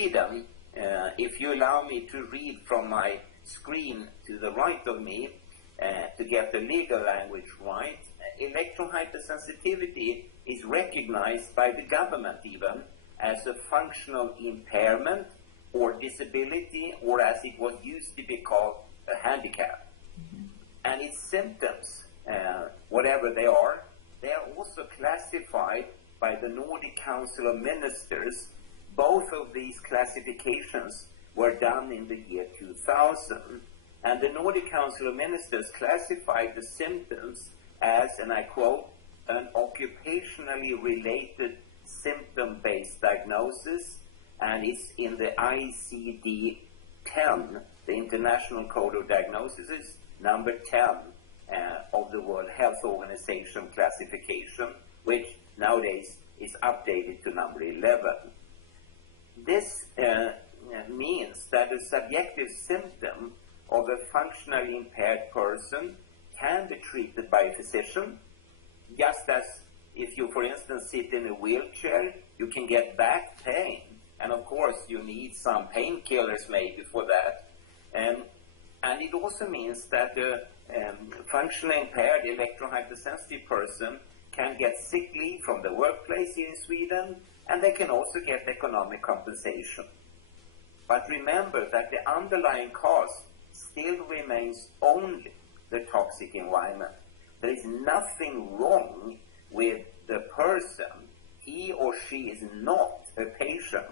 Sweden, if you allow me to read from my screen to the right of me, to get the legal language right, electrohypersensitivity is recognized by the government even as a functional impairment or disability, or as it was used to be called, a handicap. And its symptoms, whatever they are also classified by the Nordic Council of Ministers. Both of these classifications were done in the year 2000. And the Nordic Council of Ministers classified the symptoms as, and I quote, an occupationally related symptom-based diagnosis, and it's in the ICD-10, the International Code of Diagnosis, number 10 of the World Health Organization classification, which nowadays is updated to number 11. This means that a subjective symptom of a functionally impaired person can be treated by a physician, just as if you, for instance, sit in a wheelchair, you can get back pain, and of course you need some painkillers maybe for that. And it also means that a functionally impaired electrohypersensitive person can get sick leave from the workplace here in Sweden, and they can also get economic compensation. But remember that the underlying cause still remains only the toxic environment. There is nothing wrong with the person. He or she is not a patient.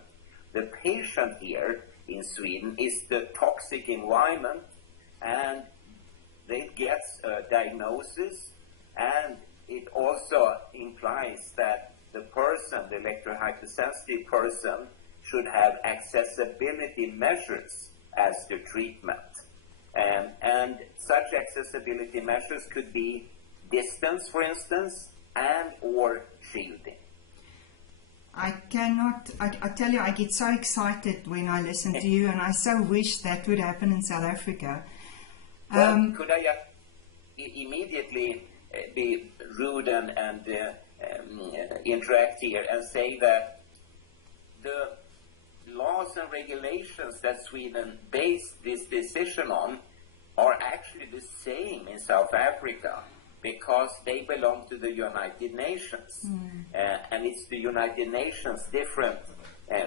The patient here in Sweden is the toxic environment, and they get a diagnosis, and it also implies that the person, the electrohypersensitive person, should have accessibility measures as the treatment. And such accessibility measures could be distance, for instance, and or shielding. I tell you, I get so excited when I listen to you, and I so wish that would happen in South Africa. Well, could I immediately be rude and interact here and say that the laws and regulations that Sweden based this decision on are actually the same in South Africa, because they belong to the United Nations. And it's the United Nations different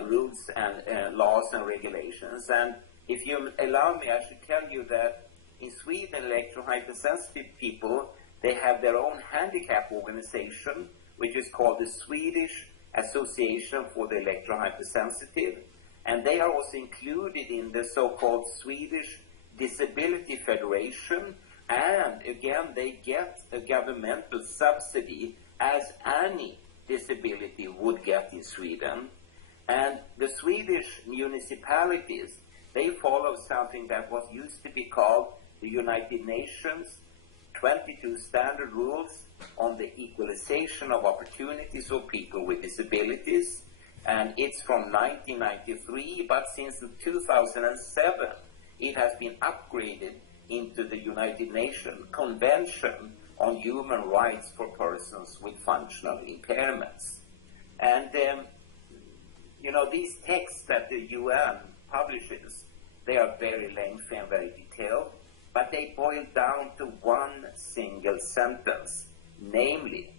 rules and laws and regulations. And if you allow me, I should tell you that in Sweden, electrohypersensitive people, they have their own handicap organization, which is called the Swedish Association for the Electrohypersensitive, and they are also included in the so-called Swedish Disability Federation, and again they get a governmental subsidy as any disability would get in Sweden. And the Swedish municipalities, they follow something that was used to be called the United Nations 22 Standard Rules on the Equalization of Opportunities of People with Disabilities, and it's from 1993, but since 2007 it has been upgraded into the United Nations Convention on Human Rights for Persons with Functional Impairments. And you know, these texts that the UN publishes, they are very lengthy and very detailed, but they boil down to one single sentence, namely,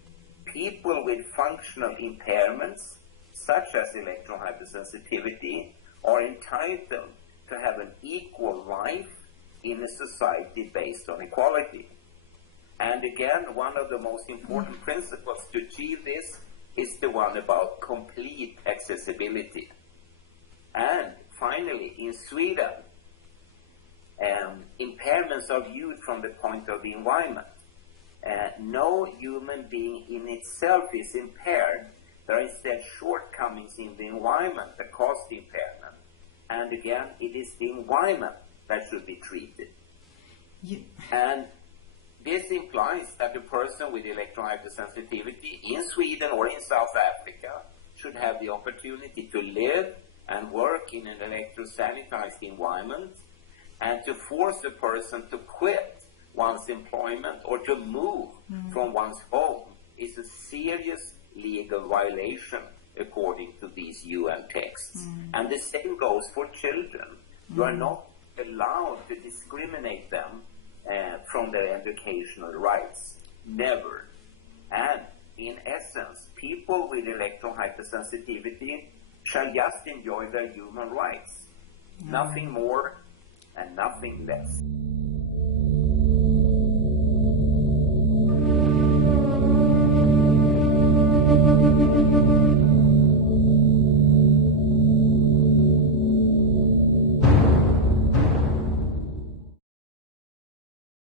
people with functional impairments, such as electrohypersensitivity, are entitled to have an equal life in a society based on equality. And again, one of the most important principles to achieve this is the one about complete accessibility. And finally, in Sweden, impairments are viewed from the point of the environment. No human being in itself is impaired. There are instead shortcomings in the environment that cause the impairment. And again, it is the environment that should be treated. And this implies that a person with electrohypersensitivity in Sweden or in South Africa should have the opportunity to live and work in an electrosanitized environment, and to force a person to quit one's employment or to move from one's home is a serious legal violation according to these UN texts. And the same goes for children. You are not allowed to discriminate them from their educational rights. Never. And in essence, people with electron hypersensitivity shall just enjoy their human rights. Nothing more and nothing less.